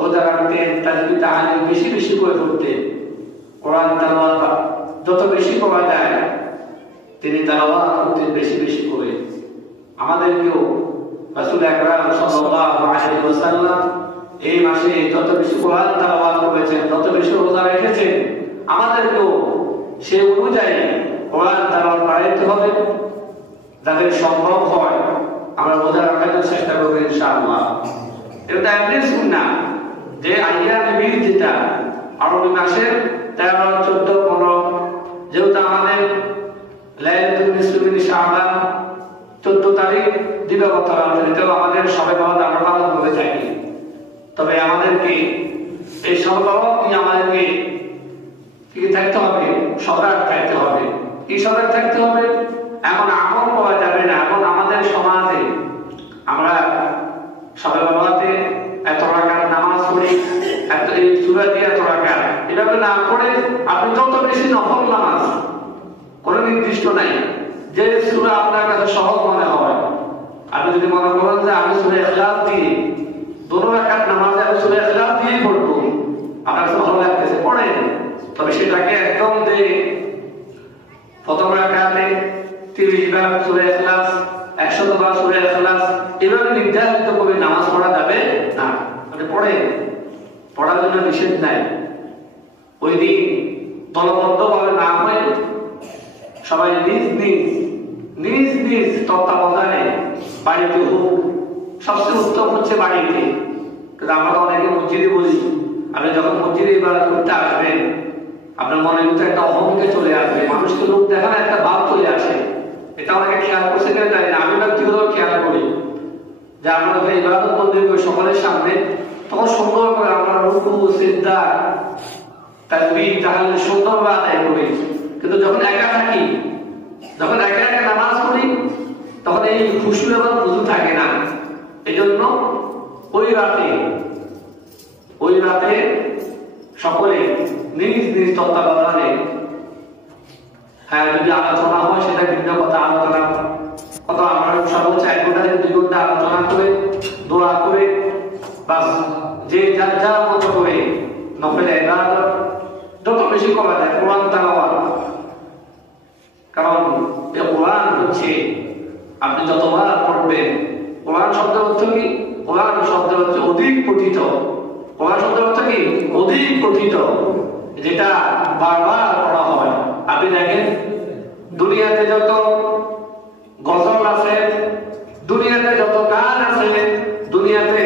রোজা রাখতেন, তাসবিহ তাহলিল বেশি বেশি করে পড়তেন, কোরআন তেলাওয়াত যত বেশি করা যায় তিনি তেলাওয়াত করতেন বেশি বেশি করে। আমাদেরকেও রাসূল আকরাম সাল্লাল্লাহু আলাইহি ওয়াসাল্লাম এই মাসে যত বেশি কোরআন তেলাওয়াত করেছেন, যত বেশি রোজা রেখেছেন, আমাদেরকেও সেই অনুযায়ী কোরআন তেলাওয়াত বাড়াইতে হবে। যাদের সম্ভব হয় আমরা রোজা রাখার চেষ্টা করব ইনশাআল্লাহ। এটা এমনি সুন্নাহ যে আইয়ামে বীর যেটা আরবি মাসের 13, 14, 15 যেহেতু আমাদের লাইলাতুল নিসফি মিন শাবান 14 তারিখ দিবাগত রাত, এটাও আমাদের শবে বরাত আমরা পালন করে থাকি। তবে আমাদেরকে এই শবে বরাত নিয়ে আমাদেরকে কি থাকতে হবে? সজাগ থাকতে হবে। কি সজাগ থাকতে হবে? এমন আমল করা যাবে না। এখন আমাদের সমাজে আমরা শবে বরাতে এত রাকাত নামাজ পড়ি, এত এই সূরা দিয়ে এত রাকাত, এভাবে না করে আপনি যত বেশি নফল নামাজ, কোনো নির্দিষ্ট নাই যে সূরা আপনার কাছে সহজ মনে হয়। আপনি যদি মনে করেন যে আমি সূরা ইখলাস দিয়ে 2 রাকাত নামাজে আমি সূরা ইখলাস দিয়েই পড়বো, আপনার কাছে ভালো লাগতেছে, পড়েন। তবে সেটাকে একদম যে প্রথম রাকাতে 30 বার সূরা ইখলাস, 100 বার সূরা ইখলাস এভাবে নির্ধারিত করে নামাজ পড়া যাবে না। আপনি পড়েন, পড়ার জন্য নিষেধ নাই। ওই দিন দলবদ্ধভাবে না হয়ে সবাই নিজ নিজ তত্ত্বাবধানে বাড়িতে হোক। সবচেয়ে উত্তম হচ্ছে বাড়িতে। কিন্তু আমরা অনেকে মসজিদে বলি, আপনি যখন মসজিদে ইবাদত করতে আসবেন আপনার মনের ভিতরে একটা অহংকে চলে আসবে, মানুষকে লোক দেখানোর একটা ভাব চলে আসে। এটা অনেকে খেয়াল করছে কিনা জানি না, আমি ব্যক্তিগতভাবে খেয়াল করি যে আমরা যখন ইবাদত বন্দী করি সকলের সামনে, তখন সুন্দর করে আমরা রুকু সিজদা তাসবিহ তাহলিল সুন্দরভাবে আদায় করি। কিন্তু যখন একা থাকি, যখন একা একা নামাজ পড়ি, তখন এই খুশু এবং খুশু থাকে না। এজন্য ওই রাতে সকলে নিজ নিজ তত্ত্বাবধানে, হ্যাঁ যদি আলোচনা হয় সেটা ভিন্ন কথা, আলোচনা কথা আমরা সর্বোচ্চ 1 ঘন্টা থেকে 2 ঘন্টা আলোচনা করে দোয়া করে বাস যে যার মতো করে নফল ইবাদত যত বেশি করা যায়, কোরআন তেলাওয়াত। কারণ এই কোরআন হচ্ছে আপনি যতবার পড়বেন, কোরআন শব্দের অর্থ কি? কোরআন শব্দের অর্থ অধিক পঠিত। কোরআন শব্দের অর্থ কি? অধিক পঠিত, যেটা বারবার পড়া হয়। আপনি দেখেন দুনিয়াতে যত গজল আছে, দুনিয়াতে যত গান আছে, দুনিয়াতে